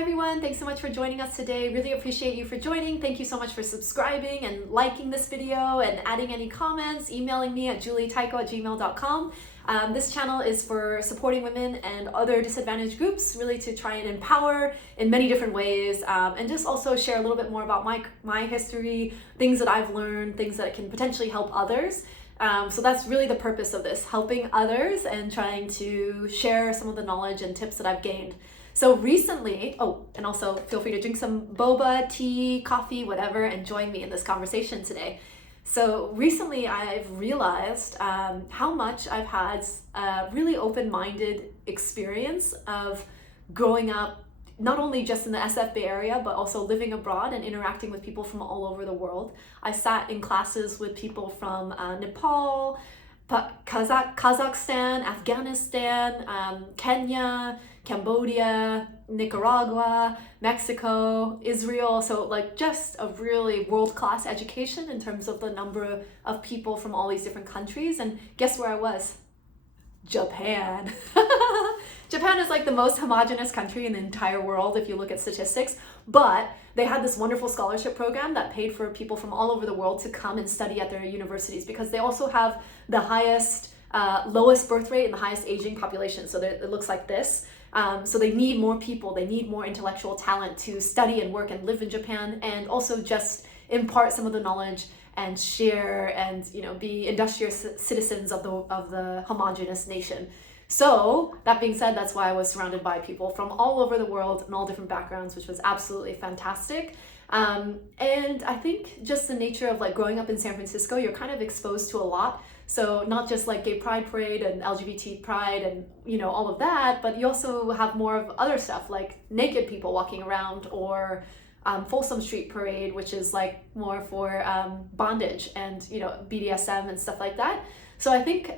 Hi everyone, thanks so much for joining us today. Really appreciate you for joining. Thank you so much for subscribing and liking this video and adding any comments, emailing me at julietaiko@gmail.com. This channel is for supporting women and other disadvantaged groups, really to try and empower in many different ways, and just also share a little bit more about my history, things that I've learned, things that can potentially help others. So that's really the purpose of this, helping others and trying to share some of the knowledge and tips that I've gained. So recently, and also feel free to drink some boba, tea, coffee, whatever, and join me in this conversation today. So recently I've realized how much I've had a really open-minded experience of growing up, not only just in the SF Bay Area, but also living abroad and interacting with people from all over the world. I sat in classes with people from Nepal, Kazakhstan, Afghanistan, Kenya, Cambodia, Nicaragua, Mexico, Israel. So like just a really world-class education in terms of the number of people from all these different countries. And guess where I was? Japan. Japan is like the most homogenous country in the entire world if you look at statistics, but they had this wonderful scholarship program that paid for people from all over the world to come and study at their universities, because they also have the highest, lowest birth rate and the highest aging population. So it looks like this. So they need more people, they need more intellectual talent to study and work and live in Japan, and also just impart some of the knowledge and share and, you know, be industrious citizens of the homogenous nation. So that being said, that's why I was surrounded by people from all over the world and all different backgrounds, which was absolutely fantastic. And I think just the nature of like growing up in San Francisco, you're kind of exposed to a lot. So not just like gay pride parade and LGBT pride and, you know, all of that, but you also have more of other stuff like naked people walking around, or Folsom Street Parade, which is like more for bondage and, you know, BDSM and stuff like that. So I think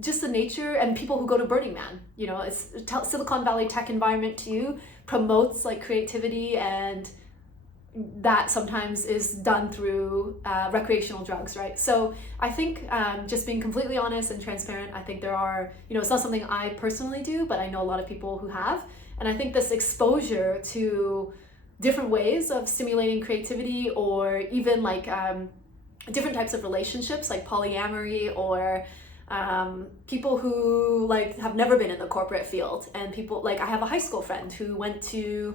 just the nature, and people who go to Burning Man, you know, it's Silicon Valley tech environment too, promotes like creativity, and that sometimes is done through recreational drugs, right? So I think just being completely honest and transparent, I think there are, you know, it's not something I personally do, but I know a lot of people who have. And I think this exposure to different ways of stimulating creativity, or even like different types of relationships like polyamory, or people who like have never been in the corporate field, and people like I have a high school friend who went to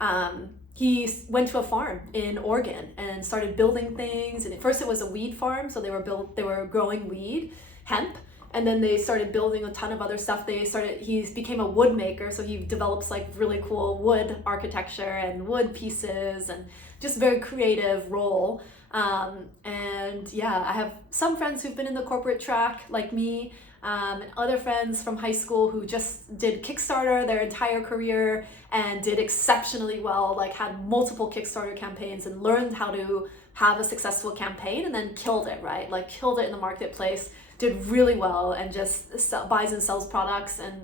a farm in Oregon and started building things. And at first it was a weed farm, so they were growing weed, hemp, and then they started building a ton of other stuff. He became a wood maker, so he develops like really cool wood architecture and wood pieces, and just very creative role. And yeah, I have some friends who've been in the corporate track like me, and other friends from high school who just did Kickstarter their entire career and did exceptionally well, like had multiple Kickstarter campaigns and learned how to have a successful campaign, and then killed it, right? Like killed it in the marketplace, did really well, and just buys and sells products, and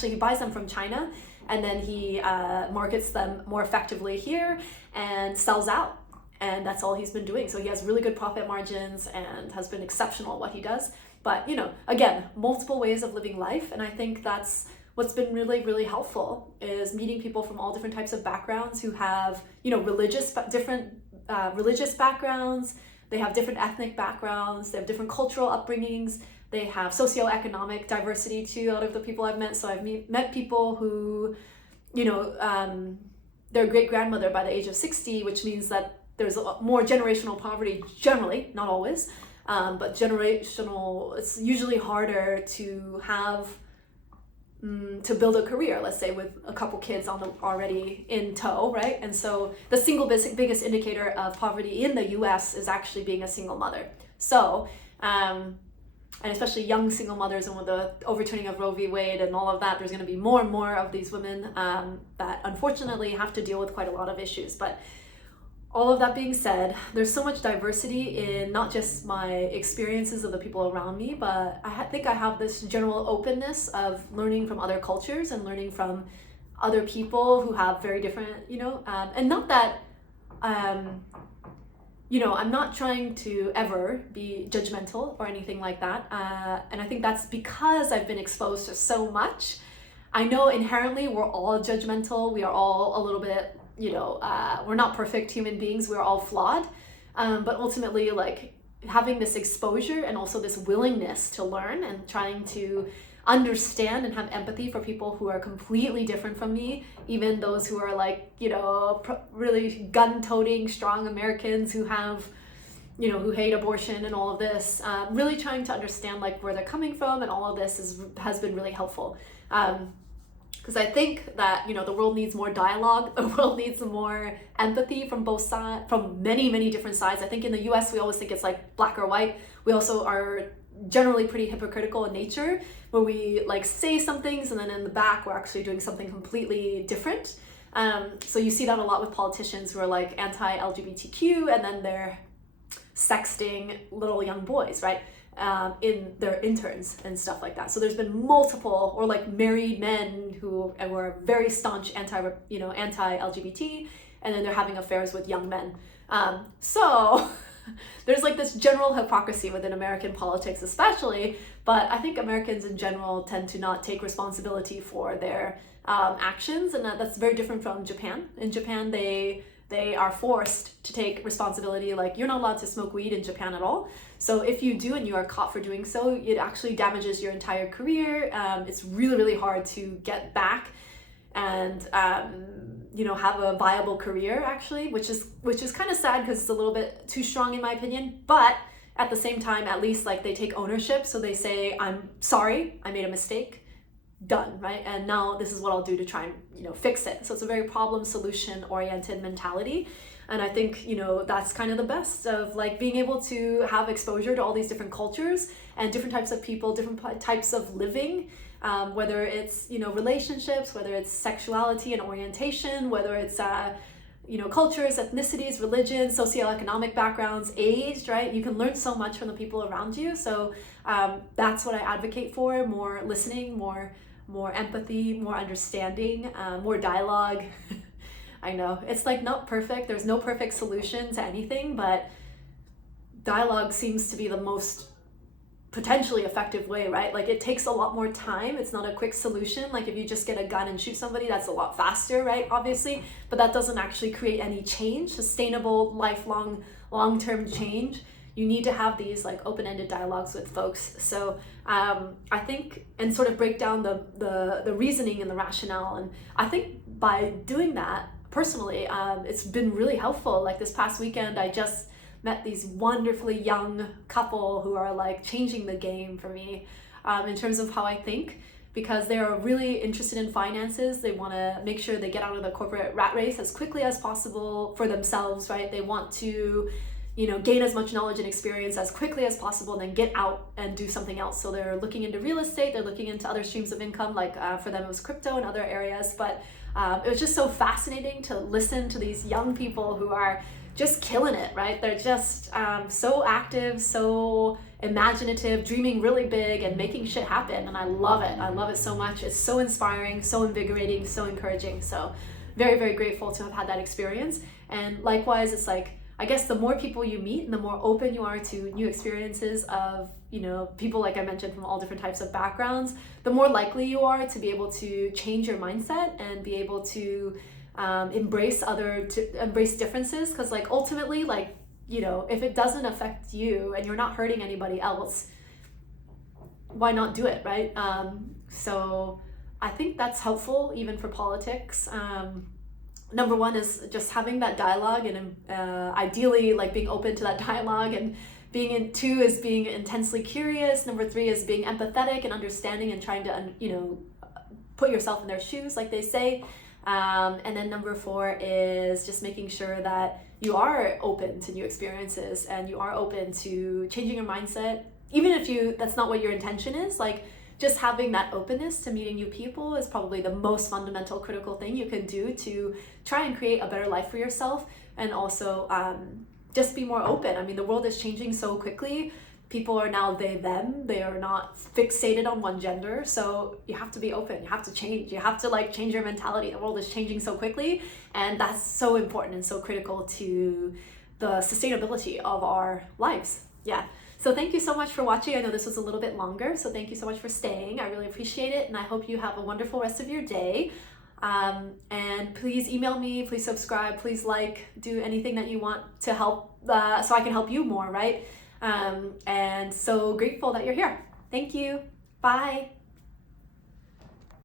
he buys them from China, and then he markets them more effectively here and sells out. And that's all he's been doing. So he has really good profit margins and has been exceptional at what he does. But, you know, again, multiple ways of living life. And I think that's what's been really, really helpful, is meeting people from all different types of backgrounds who have, you know, different religious backgrounds. They have different ethnic backgrounds. They have different cultural upbringings. They have socioeconomic diversity too, out of the people I've met. So I've met people who, you know, their great-grandmother by the age of 60, which means that there's a lot more generational poverty generally, not always, but generational, it's usually harder to have, to build a career, let's say, with a couple kids already in tow, right? And so the single biggest indicator of poverty in the US is actually being a single mother. So, and especially young single mothers, and with the overturning of Roe v. Wade and all of that, there's gonna be more and more of these women that unfortunately have to deal with quite a lot of issues. But all of that being said, there's so much diversity in not just my experiences of the people around me, but I think I have this general openness of learning from other cultures and learning from other people who have very different, you know, and not that, you know, I'm not trying to ever be judgmental or anything like that. And I think that's because I've been exposed to so much. I know inherently we're all judgmental. We are all a little bit, we're not perfect human beings. We're all flawed. But ultimately, like having this exposure and also this willingness to learn and trying to understand and have empathy for people who are completely different from me, even those who are like, really gun-toting, strong Americans who have, who hate abortion and all of this, really trying to understand like where they're coming from, and all of this has been really helpful. Because I think that, the world needs more dialogue, the world needs more empathy from both sides, from many, many different sides. I think in the US, we always think it's like black or white. We also are generally pretty hypocritical in nature, where we like say some things and then in the back, we're actually doing something completely different. So you see that a lot with politicians who are like anti-LGBTQ, and then they're sexting little young boys, right? In their interns and stuff like that. So there's been multiple, or like married men who were very staunch anti-LGBT, and then they're having affairs with young men. So there's like this general hypocrisy within American politics especially, but I think Americans in general tend to not take responsibility for their actions, and that's very different from Japan. In Japan, they are forced to take responsibility. Like, you're not allowed to smoke weed in Japan at all. So if you do and you are caught for doing so, it actually damages your entire career. It's really, really hard to get back and have a viable career, actually, which is kind of sad because it's a little bit too strong in my opinion. But at the same time, at least like they take ownership. So they say, I'm sorry, I made a mistake. Done, right? And now this is what I'll do to try and fix it. So it's a very problem solution oriented mentality, and I think that's kind of the best of like being able to have exposure to all these different cultures and different types of people, different types of living, whether it's relationships, whether it's sexuality and orientation, whether it's cultures, ethnicities, religion, socioeconomic backgrounds, age, right? You can learn so much from the people around you. So that's what I advocate for: more listening, more empathy, more understanding, more dialogue. I know it's like not perfect. There's no perfect solution to anything, but dialogue seems to be the most potentially effective way, right? Like it takes a lot more time. It's not a quick solution. Like if you just get a gun and shoot somebody, that's a lot faster, right? Obviously, but that doesn't actually create any change, sustainable, lifelong, long-term change. You need to have these like open-ended dialogues with folks. So I think, and sort of break down the reasoning and the rationale. And I think by doing that personally, it's been really helpful. Like this past weekend, I just met these wonderfully young couple who are like changing the game for me in terms of how I think, because they are really interested in finances. They want to make sure they get out of the corporate rat race as quickly as possible for themselves, right? They want to gain as much knowledge and experience as quickly as possible and then get out and do something else. So they're looking into real estate, they're looking into other streams of income, like for them it was crypto and other areas. But it was just so fascinating to listen to these young people who are just killing it, right? They're just so active, so imaginative, dreaming really big and making shit happen. And I love it. I love it so much. It's so inspiring, so invigorating, so encouraging. So very, very grateful to have had that experience. And likewise, it's like, I guess the more people you meet and the more open you are to new experiences of, people, like I mentioned, from all different types of backgrounds, the more likely you are to be able to change your mindset and be able to embrace differences. Because like ultimately, like, if it doesn't affect you and you're not hurting anybody else, why not do it, right? So I think that's helpful even for politics. Number one is just having that dialogue, and ideally like being open to that dialogue, and two is being intensely curious. Number three is being empathetic and understanding and trying to put yourself in their shoes, like they say. And then number four is just making sure that you are open to new experiences and you are open to changing your mindset, even if that's not what your intention is. Like just having that openness to meeting new people is probably the most fundamental, critical thing you can do to try and create a better life for yourself. And also just be more open. I mean, the world is changing so quickly. People are now they, them. They are not fixated on one gender. So you have to be open. You have to change. You have to like change your mentality. The world is changing so quickly. And that's so important and so critical to the sustainability of our lives. Yeah. So thank you so much for watching. I know this was a little bit longer, so thank you so much for staying. I really appreciate it, and I hope you have a wonderful rest of your day. And please email me, please subscribe, please like, do anything that you want to help, so I can help you more, right? And so grateful that you're here. Thank you. Bye.